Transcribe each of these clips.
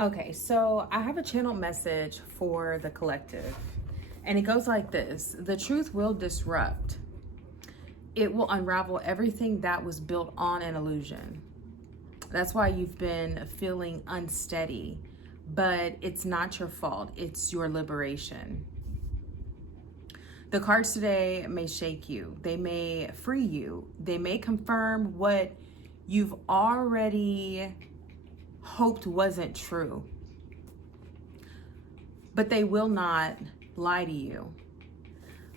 Okay, so I have a channel message for the collective, and it goes like this: the truth will disrupt. It will unravel everything that was built on an illusion. That's why you've been feeling unsteady, but it's not your fault. It's your liberation. The cards today may shake you. They may free you. They may confirm what you've already hoped wasn't true. But they will not lie to you.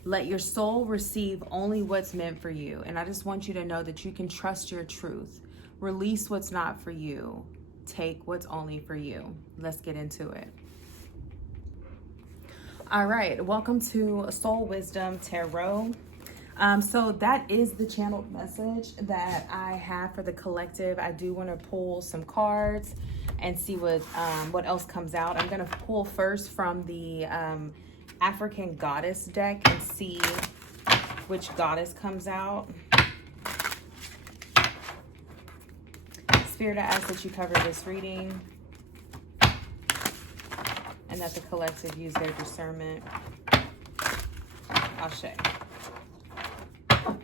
Let your soul receive only what's meant for you. And I just want you to know that you can trust your truth. Release what's not for you. Take what's only for you. Let's get into it. All right, welcome to Soul Wisdom Tarot. So that is the channeled message that I have for the collective. I do want to pull some cards and see what else comes out. I'm going to pull first from the African Goddess deck and see which goddess comes out. Spirit, I ask that you cover this reading and that the collective use their discernment. Ashe. All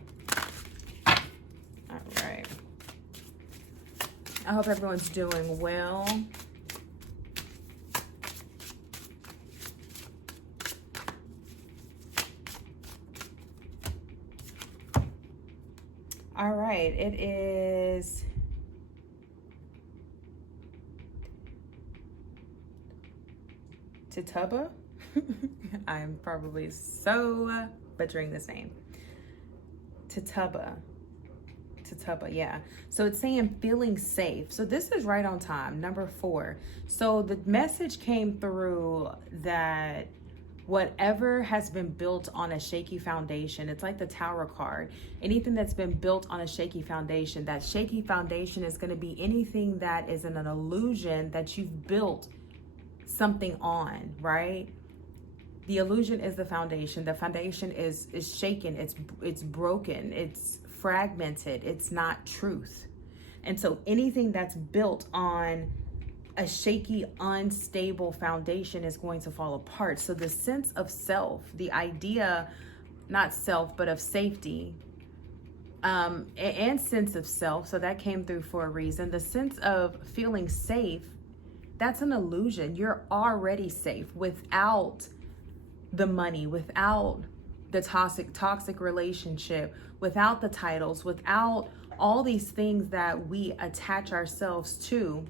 right. I hope everyone's doing well. All right, it is Tituba. I'm probably so butchering this name. Tituba, yeah. So it's saying feeling safe. So this is right on time, number 4. So the message came through that whatever has been built on a shaky foundation, it's like the Tower card. Anything that's been built on a shaky foundation, that shaky foundation is going to be anything that is an illusion that you've built something on, right? The illusion is the foundation. The foundation is shaken. It's broken. It's fragmented. It's not truth. And so anything that's built on a shaky, unstable foundation is going to fall apart. So the sense of self, the idea, not self, but of safety, and sense of self, so that came through for a reason. The sense of feeling safe, that's an illusion. You're already safe without the money, without the toxic relationship, without the titles, without all these things that we attach ourselves to.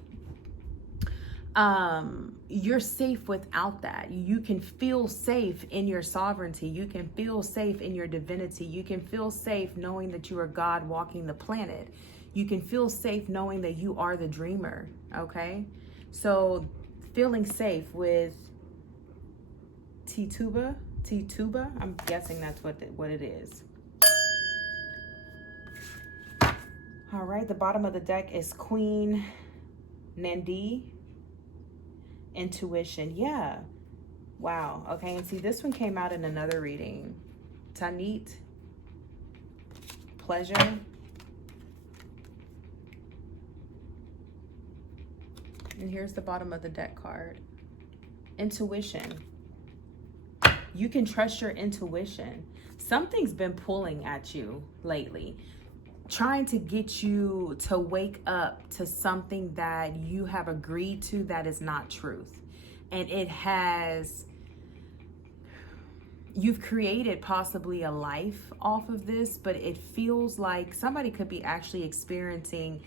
You're safe without that. You can feel safe in your sovereignty. You can feel safe in your divinity. You can feel safe knowing that you are God walking the planet. You can feel safe knowing that you are the dreamer. Okay, so feeling safe with Tituba, I'm guessing that's what it is. All right, the bottom of the deck is Queen Nandi. Intuition, yeah. Wow. Okay, and see, this one came out in another reading. Tanit, pleasure. And here's the bottom of the deck card. Intuition. You can trust your intuition. Something's been pulling at you lately, trying to get you to wake up to something that you have agreed to that is not truth. And you've created possibly a life off of this, but it feels like somebody could be actually experiencing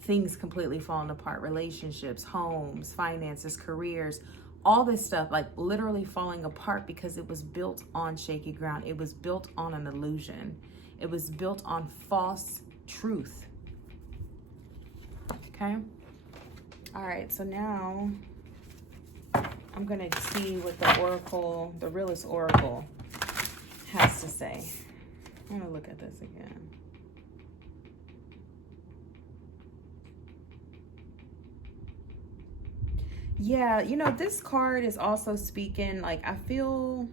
things completely falling apart, relationships, homes, finances, careers, all this stuff, like literally falling apart because it was built on shaky ground. It was built on an illusion. It was built on false truth. Okay. All right. So now I'm going to see what the Oracle, the Realist Oracle, has to say. I'm going to look at this again. Yeah, you know, this card is also speaking, like, I feel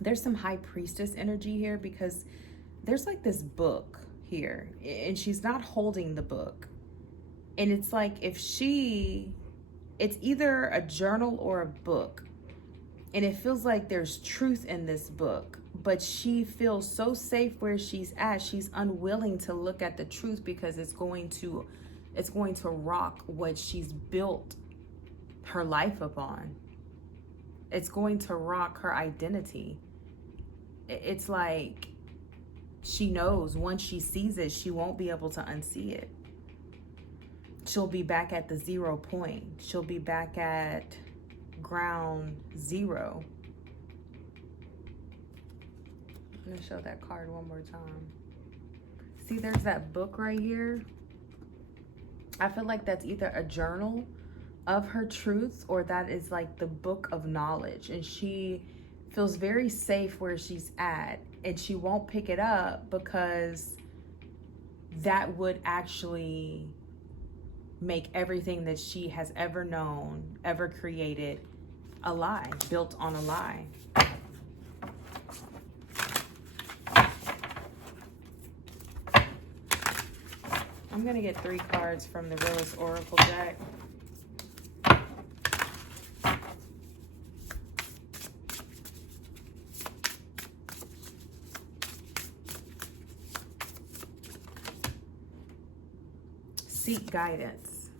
there's some High Priestess energy here because there's like this book here and she's not holding the book. And it's like if she it's either a journal or a book. And it feels like there's truth in this book, but she feels so safe where she's at. She's unwilling to look at the truth because it's going to rock what she's built her life upon. It's going to rock her identity. It's like she knows once she sees it, she won't be able to unsee it. She'll be back at the 0 point. She'll be back at ground zero. I'm gonna show that card one more time. See, there's that book right here. I feel like that's either a journal of her truths or that is like the book of knowledge, and she feels very safe where she's at, and she won't pick it up because that would actually make everything that she has ever known, ever created, a lie, built on a lie. I'm gonna get 3 cards from the Realist Oracle deck. Seek guidance.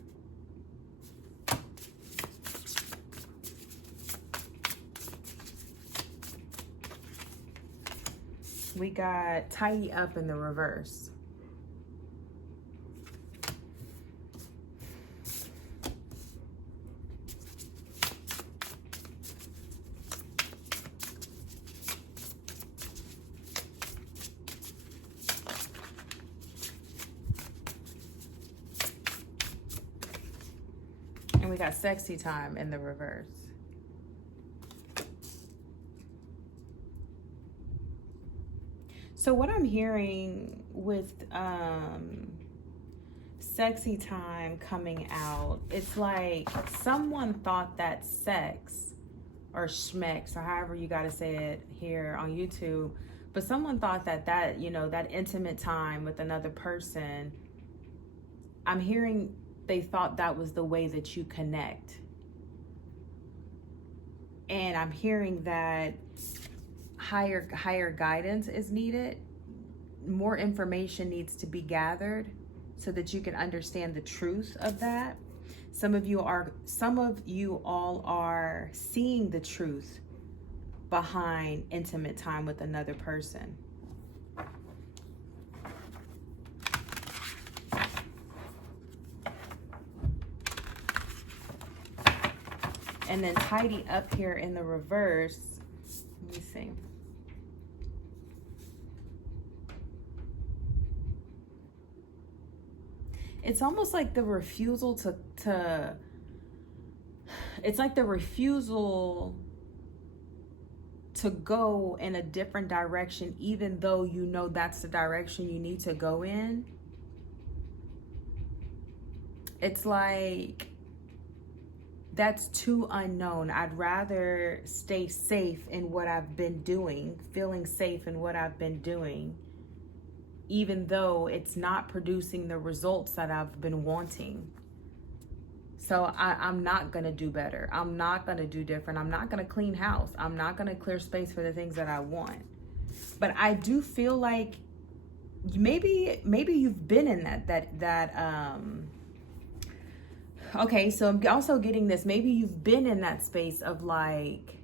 We got tidy up in the reverse. And we got sexy time in the reverse. So what I'm hearing with sexy time coming out, it's like someone thought that sex or schmex or however you got to say it here on YouTube, but someone thought that, you know, that intimate time with another person, I'm hearing they thought that was the way that you connect. And I'm hearing that higher guidance is needed. More information needs to be gathered so that you can understand the truth of that. Some of you all are seeing the truth behind intimate time with another person. And then tidy up here in the reverse. Let me see. It's almost like the refusal it's like the refusal to go in a different direction, even though you know that's the direction you need to go in. It's like, that's too unknown. I'd rather stay safe in what I've been doing, feeling safe in what I've been doing, even though it's not producing the results that I've been wanting. So I'm not gonna do better. I'm not gonna do different. I'm not gonna clean house. I'm not gonna clear space for the things that I want. But I do feel like maybe you've been in that okay, so I'm also getting this. Maybe you've been in that space of like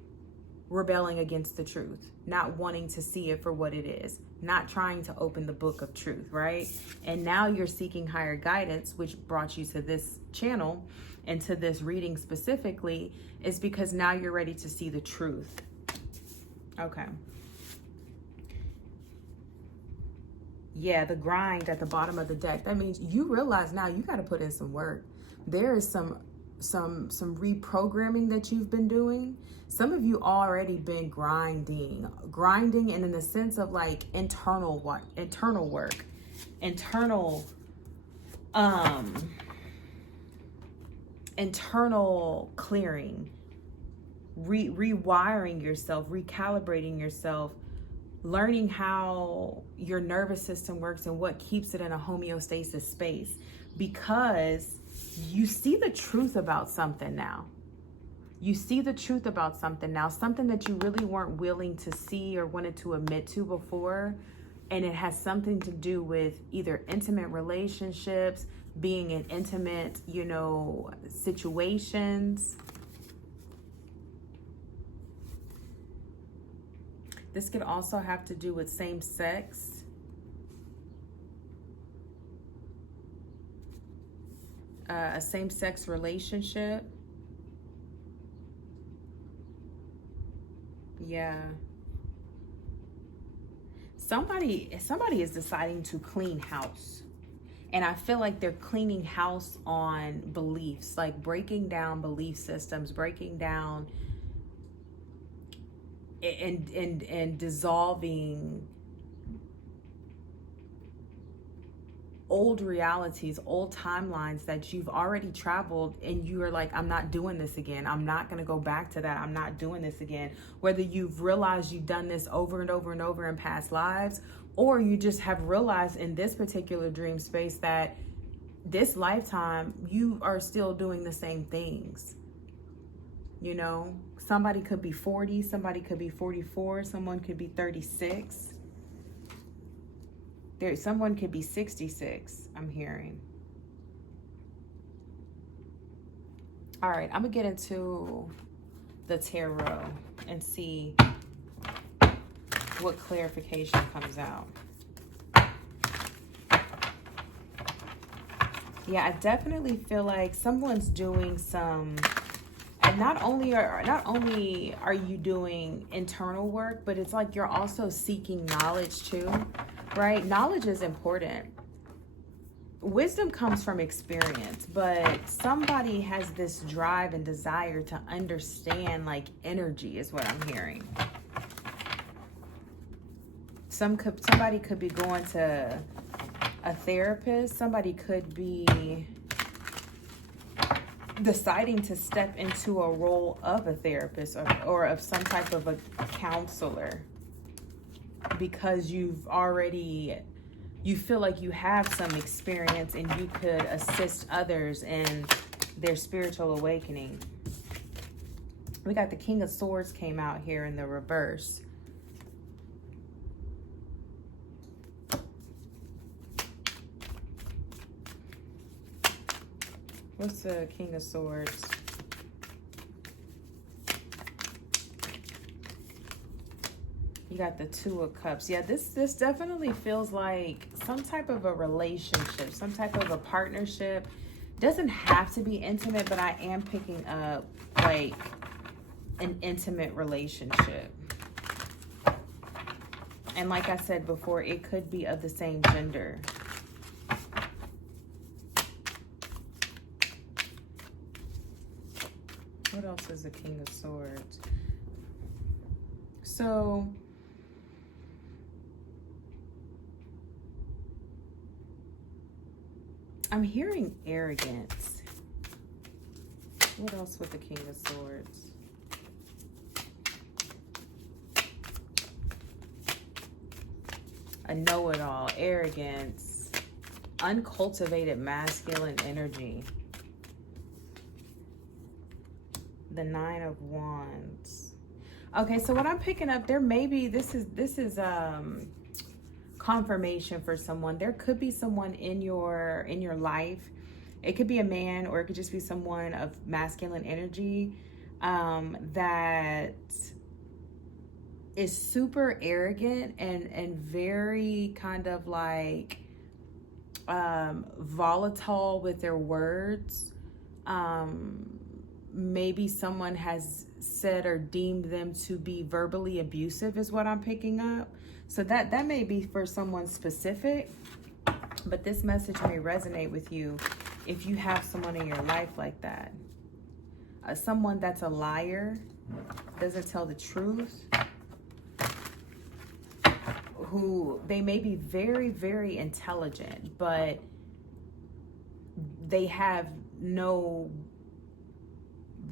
rebelling against the truth, not wanting to see it for what it is, not trying to open the book of truth, right? And now you're seeking higher guidance, which brought you to this channel and to this reading specifically, is because now you're ready to see the truth. Okay. Yeah, the grind at the bottom of the deck. That means you realize now you got to put in some work. There is some reprogramming that you've been doing. Some of you already been grinding, and in the sense of like internal work, internal clearing, rewiring yourself, recalibrating yourself, learning how your nervous system works and what keeps it in a homeostasis space. Because you see the truth about something now. You see the truth about something now, something that you really weren't willing to see or wanted to admit to before. And it has something to do with either intimate relationships, being in intimate, you know, situations. This could also have to do with same sex. A same-sex relationship. Yeah. Somebody is deciding to clean house. And I feel like they're cleaning house on beliefs, like breaking down belief systems, breaking down and dissolving old realities, old timelines that you've already traveled, and you are like, I'm not doing this again. I'm not going to go back to that. I'm not doing this again. Whether you've realized you've done this over and over and over in past lives, or you just have realized in this particular dream space that this lifetime you are still doing the same things. You know, somebody could be 40, somebody could be 44, someone could be 36. Someone could be 66, I'm hearing. All right, I'm going to get into the tarot and see what clarification comes out. Yeah, I definitely feel like someone's doing some, and not only are you doing internal work, but it's like you're also seeking knowledge too. Right? Knowledge is important. Wisdom comes from experience, but somebody has this drive and desire to understand, like, energy is what I'm hearing. Somebody could be going to a therapist. Somebody could be deciding to step into a role of a therapist or of some type of a counselor. Because you feel like you have some experience and you could assist others in their spiritual awakening. We got the King of Swords came out here in the reverse. What's the King of Swords? You got the Two of Cups. Yeah, this definitely feels like some type of a relationship, some type of a partnership. Doesn't have to be intimate, but I am picking up like an intimate relationship. And like I said before, it could be of the same gender. What else is the King of Swords? So I'm hearing arrogance. What else with the King of Swords? A know-it-all, arrogance, uncultivated masculine energy. The Nine of Wands. Okay, so what I'm picking up, there may be, this is confirmation for someone. There could be someone in your life. It could be a man, or it could just be someone of masculine energy that is super arrogant and very kind of like volatile with their words. Maybe someone has said or deemed them to be verbally abusive is what I'm picking up. So that may be for someone specific, but this message may resonate with you if you have someone in your life like that. Someone that's a liar, doesn't tell the truth, who they may be very, very intelligent, but they have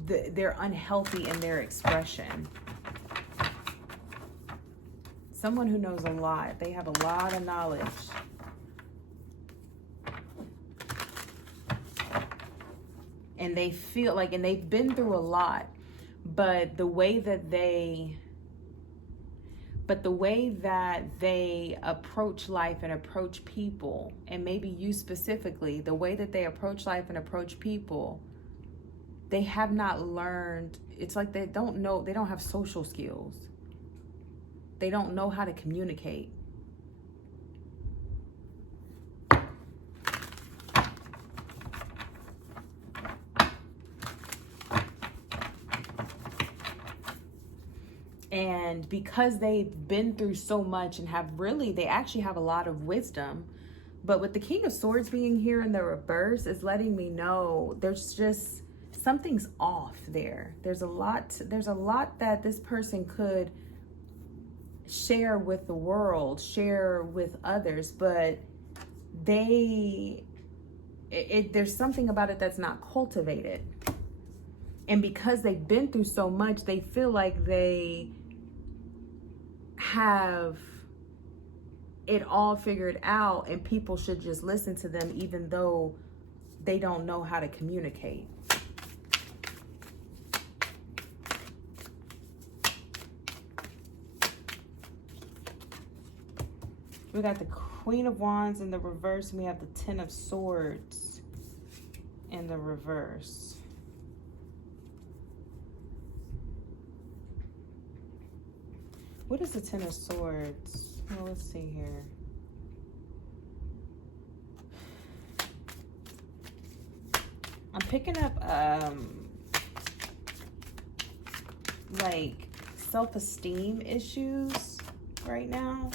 they're unhealthy in their expression. Someone who knows a lot. They have a lot of knowledge. and they feel like, and they've been through a lot, but the way that they approach life and approach people, and maybe you specifically, the way that they approach life and approach people, they have not learned. It's like they don't have social skills. They don't know how to communicate. And because they've been through so much and they actually have a lot of wisdom. But with the King of Swords being here in the reverse is letting me know there's just something's off there. There's a lot that this person could share with the world, share with others, but there's something about it that's not cultivated. And because they've been through so much, they feel like they have it all figured out and people should just listen to them even though they don't know how to communicate. We got the Queen of Wands in the reverse, and we have the Ten of Swords in the reverse. What is the Ten of Swords? Well, let's see here. I'm picking up like self-esteem issues right now.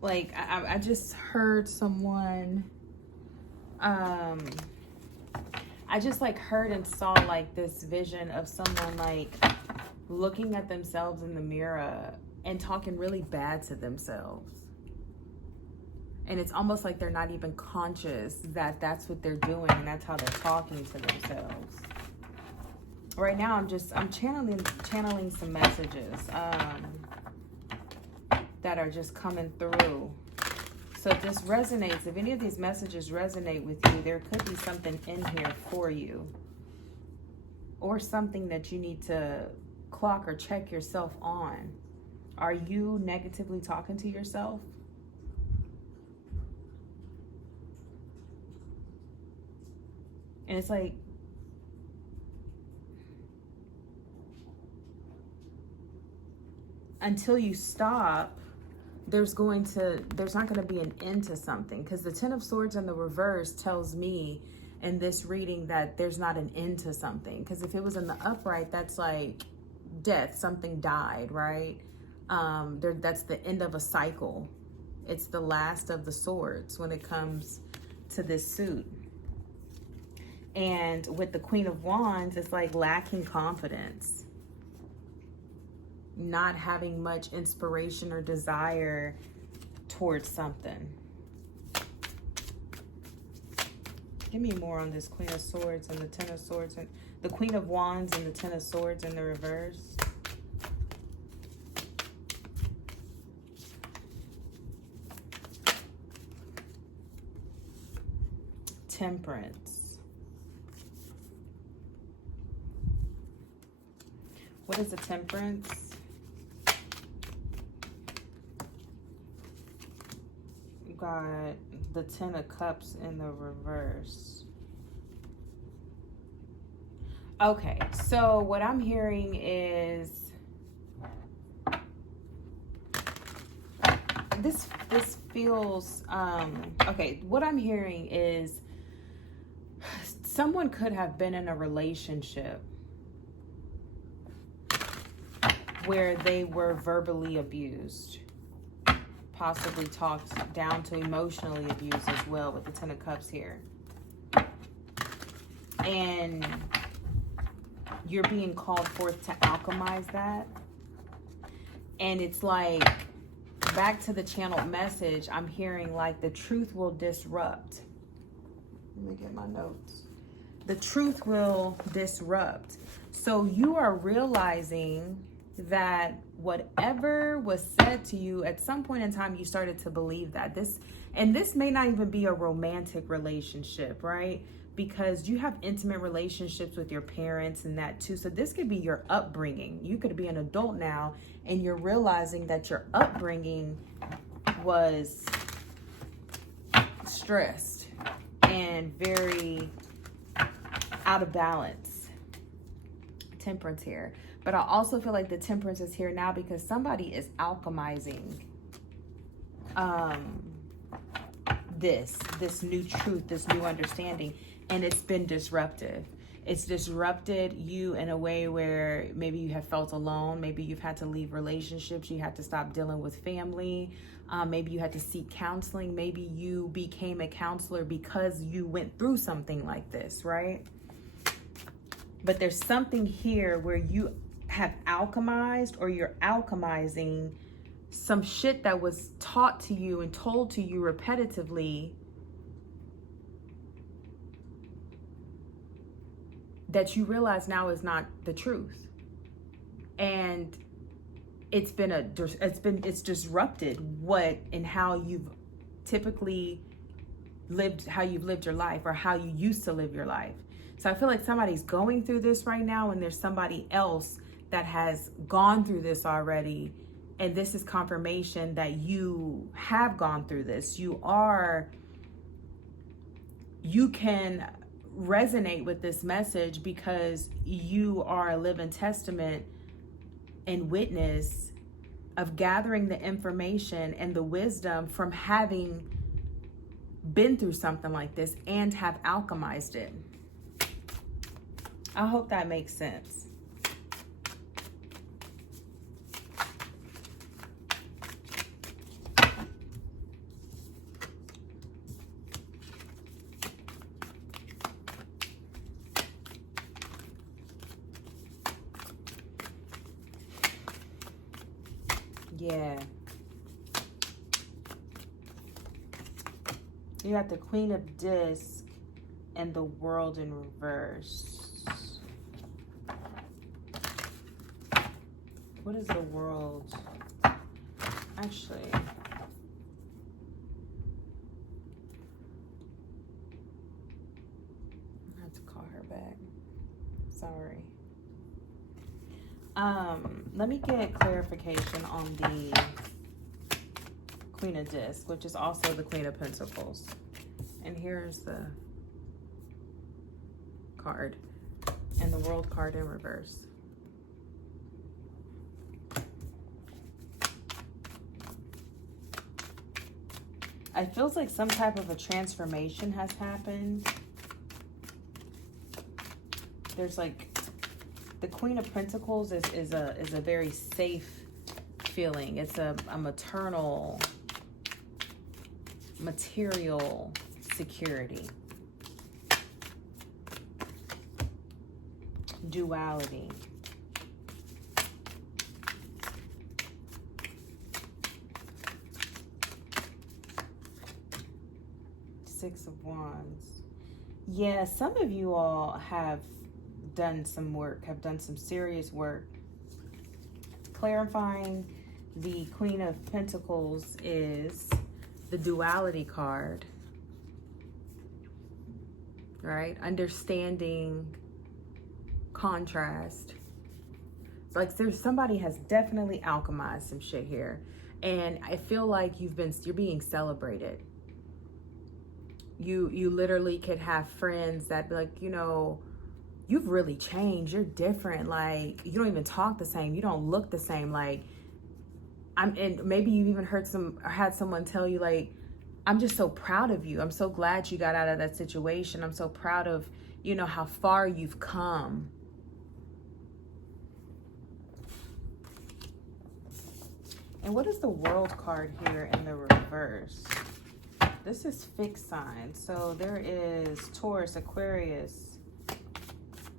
Like I just heard someone I just like heard and saw like this vision of someone like looking at themselves in the mirror and talking really bad to themselves. And it's almost like they're not even conscious that that's what they're doing and that's how they're talking to themselves. Right now, I'm channeling some messages that are just coming through. So if this resonates, if any of these messages resonate with you, there could be something in here for you, or something that you need to clock or check yourself on. Are you negatively talking to yourself? And it's like, until you stop, there's not going to be an end to something. Because the Ten of Swords in the reverse tells me in this reading that there's not an end to something. Because if it was in the upright, that's like death, something died, right? That's the end of a cycle. It's the last of the swords when it comes to this suit. And with the Queen of Wands, it's like lacking confidence, not having much inspiration or desire towards something. Give me more on this Queen of Swords and the Ten of Swords, and the Queen of Wands and the Ten of Swords in the reverse. Temperance. What is a Temperance? You got the Ten of Cups in the reverse. Okay, so what I'm hearing is this feels okay, what I'm hearing is someone could have been in a relationship where they were verbally abused, possibly talked down to emotionally abused as well, with the Ten of Cups here. And you're being called forth to alchemize that. And it's like, back to the channeled message, I'm hearing like the truth will disrupt. Let me get my notes. The truth will disrupt. So you are realizing that whatever was said to you, at some point in time, you started to believe that. And this may not even be a romantic relationship, right? Because you have intimate relationships with your parents and that too. So this could be your upbringing. You could be an adult now and you're realizing that your upbringing was stressed and very out of balance. Temperance here. But I also feel like the temperance is here now because somebody is alchemizing this new truth, this new understanding. And it's been disruptive. It's disrupted you in a way where maybe you have felt alone. Maybe you've had to leave relationships. You had to stop dealing with family. Maybe you had to seek counseling. Maybe you became a counselor because you went through something like this, right? But there's something here where you have alchemized or you're alchemizing some shit that was taught to you and told to you repetitively that you realize now is not the truth. And it's disrupted what and how you've typically lived, how you've lived your life or how you used to live your life. So I feel like somebody's going through this right now and there's somebody else that has gone through this already. And this is confirmation that you have gone through this. You can resonate with this message because you are a living testament and witness of gathering the information and the wisdom from having been through something like this and have alchemized it. I hope that makes sense. Yeah. You got the Queen of Discs and the World in reverse. What is the World? Actually, I have to call her back. Sorry. Let me get clarification on the Queen of Discs, which is also the Queen of Pentacles. And here's the card and the World card in reverse. It feels like some type of a transformation has happened. There's like the Queen of Pentacles is a very safe feeling. It's a maternal, material security. Duality. Six of Wands. Yeah, some of you all have done some work, have done some serious work. Clarifying, the Queen of Pentacles is the duality card, right? Understanding contrast. It's like there's somebody has definitely alchemized some shit here. And I feel like you're being celebrated. You literally could have friends that be like, you know, you've really changed. You're different. Like, you don't even talk the same. You don't look the same. Like, and maybe you even had someone tell you, like, I'm just so proud of you. I'm so glad you got out of that situation. I'm so proud of, you know, how far you've come. And what is the World card here in the reverse? This is fixed signs. So there is Taurus, Aquarius,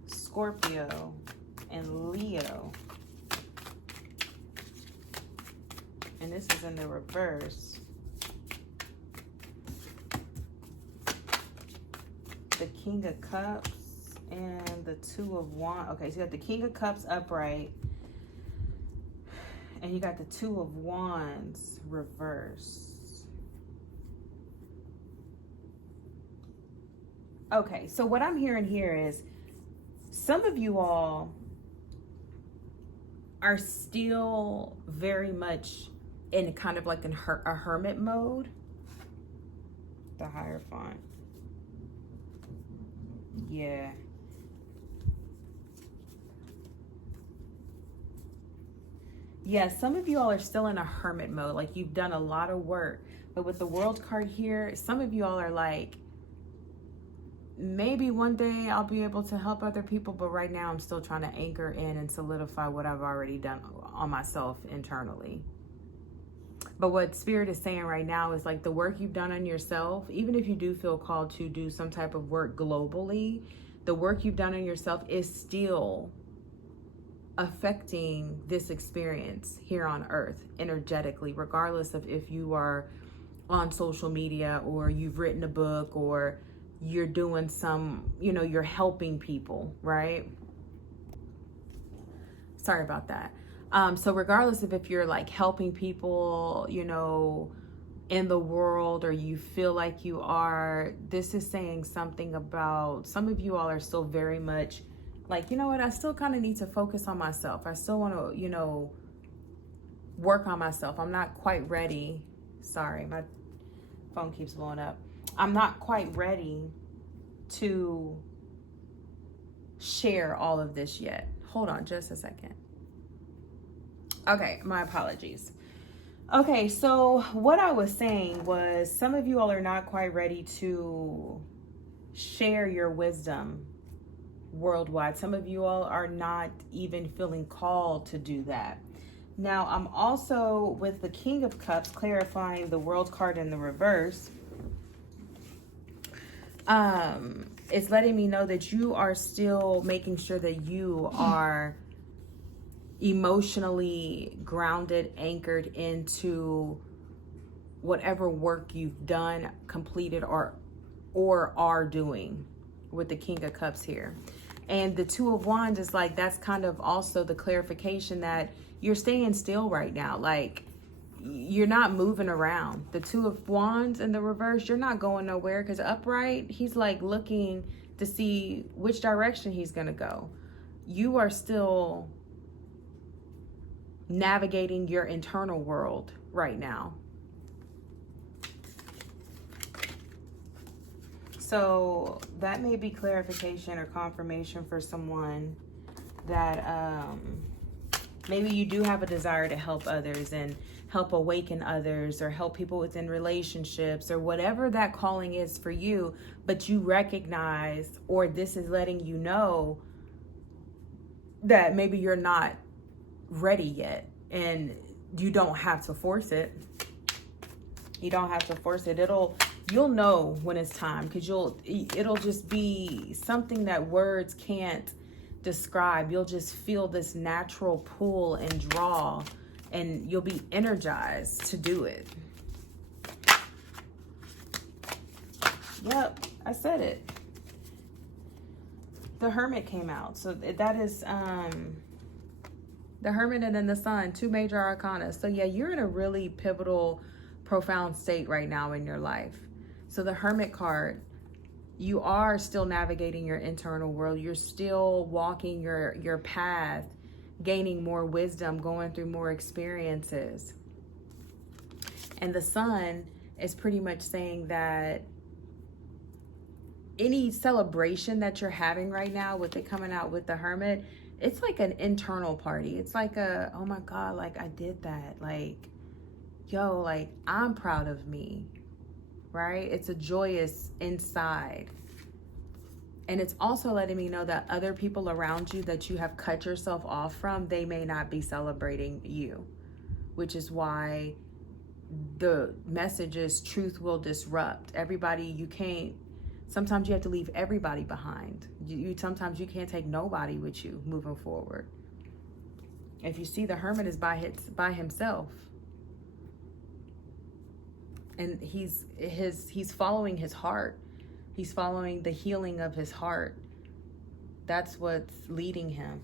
Scorpio, and Leo. And this is in the reverse. The King of Cups and the Two of Wands. Okay, so you got the King of Cups upright. And you got the Two of Wands reverse. Okay, so what I'm hearing here is some of you all are still very much in kind of like a hermit mode. The higher font. Yeah. Yeah, some of you all are still in a hermit mode. Like you've done a lot of work. But with the World card here, some of you all are like, maybe one day I'll be able to help other people, but right now I'm still trying to anchor in and solidify what I've already done on myself internally. But what Spirit is saying right now is like the work you've done on yourself, even if you do feel called to do some type of work globally, the work you've done on yourself is still affecting this experience here on earth energetically, regardless of if you are on social media or you've written a book or you're doing some, you're helping people, right? Sorry about that. So regardless of if you're like helping people, in the world, or you feel like you are, this is saying something about some of you all are still very much like, you know what, I still kind of need to focus on myself. I still want to, work on myself. I'm not quite ready. Sorry, my phone keeps blowing up. I'm not quite ready to share all of this yet. Hold on just a second. Okay, my apologies. Okay, so what I was saying was some of you all are not quite ready to share your wisdom worldwide. Some of you all are not even feeling called to do that. Now, I'm also with the King of Cups clarifying the World card in the reverse. It's letting me know that you are still making sure that you are emotionally grounded, anchored into whatever work you've done, completed, or are doing with the King of Cups here. And the Two of Wands is like, that's kind of also the clarification that you're staying still right now. Like you're not moving around. The Two of Wands in the reverse, you're not going nowhere, because upright, he's like looking to see which direction he's going to go. You are still navigating your internal world right now. So that may be clarification or confirmation for someone that maybe you do have a desire to help others and help awaken others or help people within relationships or whatever that calling is for you, but you recognize, or this is letting you know that maybe you're not ready yet, and you don't have to force it. You don't have to force it. You'll know when it's time, because it'll just be something that words can't describe. You'll just feel this natural pull and draw, and you'll be energized to do it. Yep, I said it. The Hermit came out. So that is the Hermit and then the Sun, two major arcana. So yeah, you're in a really pivotal, profound state right now in your life. So the Hermit card, you are still navigating your internal world. You're still walking your path, gaining more wisdom, going through more experiences. And the Sun is pretty much saying that any celebration that you're having right now with it coming out with the Hermit, it's like an internal party. It's like oh my God, like I did that. Like, yo, like I'm proud of me, right? It's a joyous inside. And it's also letting me know that other people around you that you have cut yourself off from, they may not be celebrating you, which is why the message is truth will disrupt. Everybody, you can't, sometimes you have to leave everybody behind. Sometimes you can't take nobody with you moving forward. If you see, the Hermit is by himself. And he's following his heart. He's following the healing of his heart. That's what's leading him.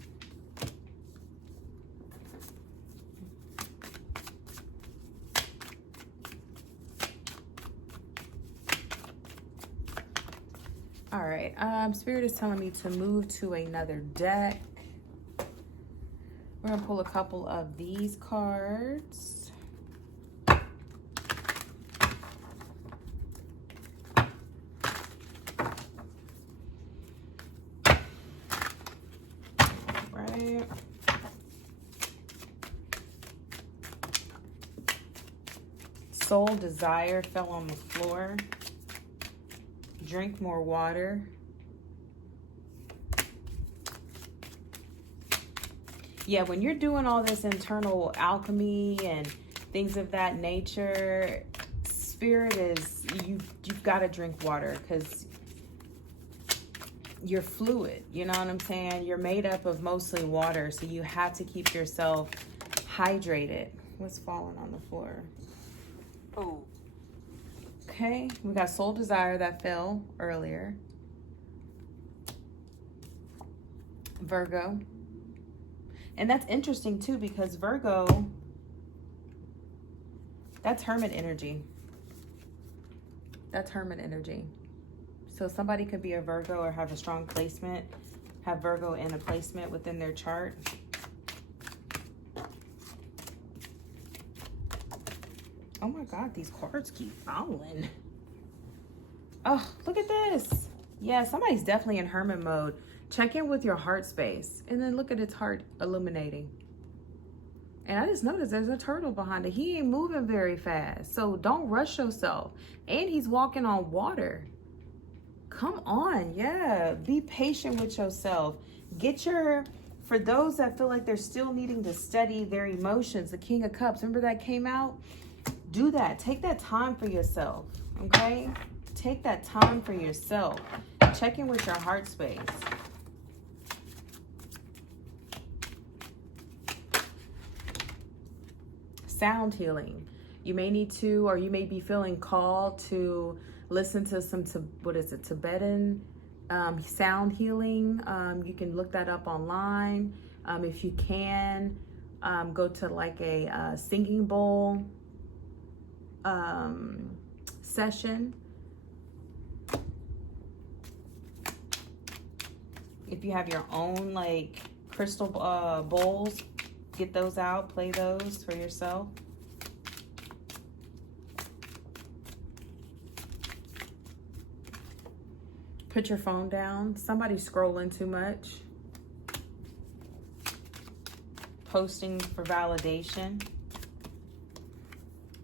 All right, Spirit is telling me to move to another deck. We're gonna pull a couple of these cards. Right. Soul desire fell on the floor. Drink more water. Yeah, when you're doing all this internal alchemy and things of that nature, Spirit is, you've got to drink water because you're fluid. You know what I'm saying? You're made up of mostly water, so you have to keep yourself hydrated. What's falling on the floor? Oh. Okay, we got soul desire that fell earlier. Virgo. And that's interesting too, because Virgo, that's hermit energy. That's hermit energy. So somebody could be a Virgo or have a strong placement, have Virgo in a placement within their chart. Oh my God, these cards keep falling. Oh, look at this. Yeah, somebody's definitely in hermit mode. Check in with your heart space and then look at its heart illuminating. And I just noticed there's a turtle behind it. He ain't moving very fast. So don't rush yourself. And he's walking on water. Come on. Yeah. Be patient with yourself. For those that feel like they're still needing to study their emotions, the King of Cups, remember that came out? Do that. Take that time for yourself. Okay? Take that time for yourself. Check in with your heart space. Sound healing. You may need to, or you may be feeling called to listen to some, Tibetan sound healing. You can look that up online. If you can, go to like a singing bowl session. If you have your own like crystal bowls, get those out, play those for yourself. Put your phone down. Somebody's scrolling too much. Posting for validation.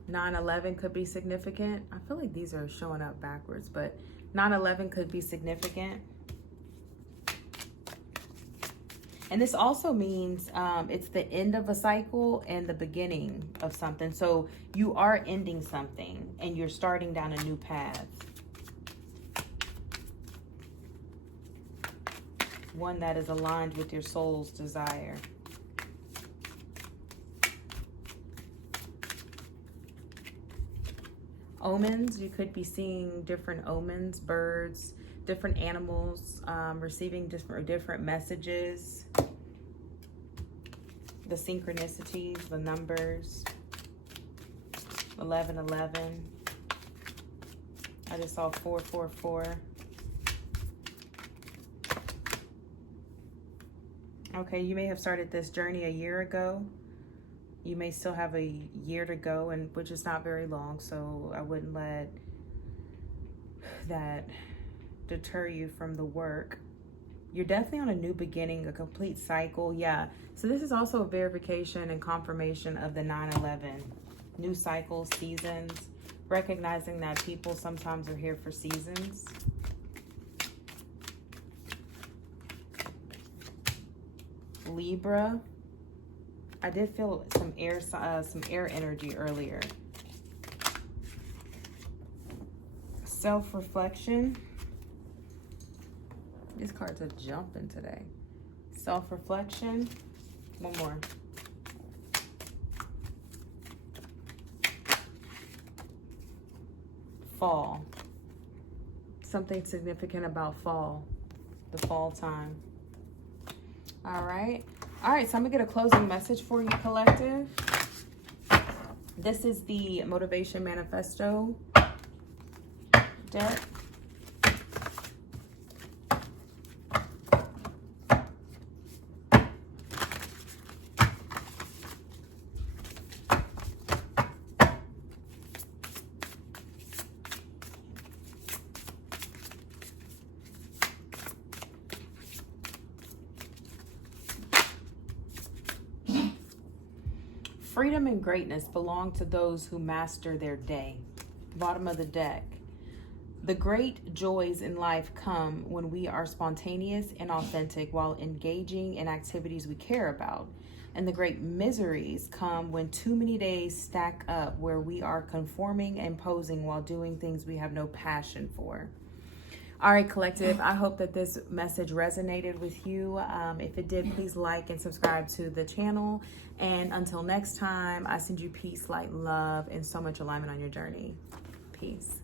9/11 could be significant. I feel like these are showing up backwards, but 9/11 could be significant. And this also means it's the end of a cycle and the beginning of something. So you are ending something and you're starting down a new path. One that is aligned with your soul's desire. Omens, you could be seeing different omens, birds, different animals, receiving different messages. The synchronicities, the numbers. 1111. I just saw 444. Okay, you may have started this journey a year ago. You may still have a year to go, and which is not very long, so I wouldn't let that deter you from the work. You're definitely on a new beginning, a complete cycle. Yeah, so this is also a verification and confirmation of the 9/11. New cycles, seasons, recognizing that people sometimes are here for seasons. Libra. I did feel some air energy earlier. Self-reflection. These cards are jumping today. Self-reflection. One more. Fall. Something significant about fall. The fall time. All right. All right, so I'm gonna get a closing message for you, collective. This is the Motivation Manifesto deck. Freedom and greatness belong to those who master their day. Bottom of the deck. The great joys in life come when we are spontaneous and authentic while engaging in activities we care about. And the great miseries come when too many days stack up where we are conforming and posing while doing things we have no passion for. All right, collective, I hope that this message resonated with you. If it did, please like and subscribe to the channel. And until next time, I send you peace, light, love, and so much alignment on your journey. Peace.